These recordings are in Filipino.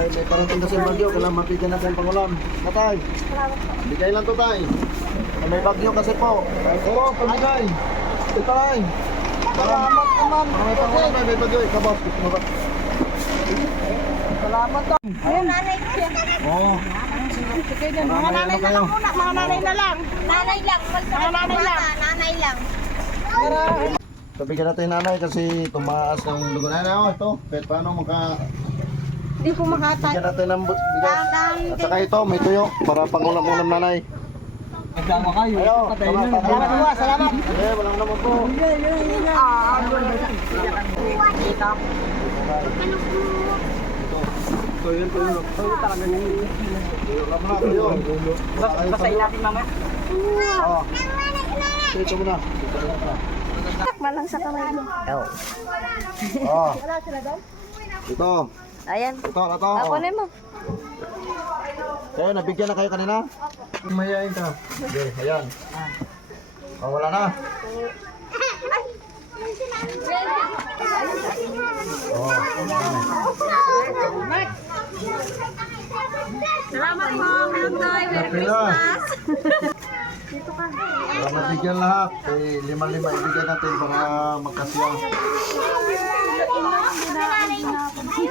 May parating kasi bagyo, kailangan mapigyan natin pangulam. Natay, bigay lang to tay. May bagyo kasi po. Oo, pamigay. Ito tay. Salamat naman. May pangulam na, may bagyo. Kabas, kabas. Salamat daw. Ayun, nanay ko yan. Oo. Mga nanay na lang muna, mga nanay na lang. Nanay lang, Mga nanay lang. nanay lang. Pabigyan natin nanay kasi tumaas ng lugar. Ano, ito. Kahit paano Hindi po makatay. bigyan natin ng bigas. At saka ito, may tuyo para pangulam-ulam nanay. Nagkama kayo. Ayo, Salamat po, salamat. Eh, walang naman po. Ito, yun, tuyo. Tuyo talaga na yun. Tuyo ka muna, tuyo. Basahin natin mamaya. Oo. Ito muna. Takman lang sa kamay mo. Oo. Ito. Ayan. Ito. Ako na mo. Kayo, nabigyan na kayo kanina? Mayayain ka. Okay, ayan. Oh, wala na. Oh. Salamat po, Meldoy. Merry Christmas. Dito ka. Para mabigyan lahat. Eh, lima-lima ibigay natin para magkasya.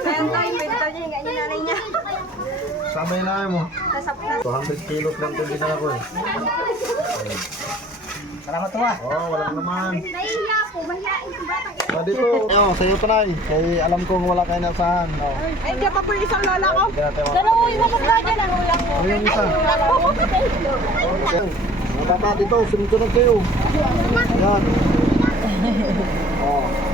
Meldoy, Meldoy niya, yung nanay niya. Sama yung nanay mo. 200 kilos lang ito dinala ko eh. Salamat po ah. Oh, walang naman. Nahiya po, mahiyain yung batang ito. Ah, dito. Oh, sa'yo panay. Kaya alam kong wala kayo nasahan. Oh. Ay, diyan pa po yung isang lola ko. Bigyan natin mga. Dalawa yung mga dyan, ang ulang mo. Oh, yung isa. Ayan. Mga bata dito, sunod-sunod kayo. Ayan. Oh.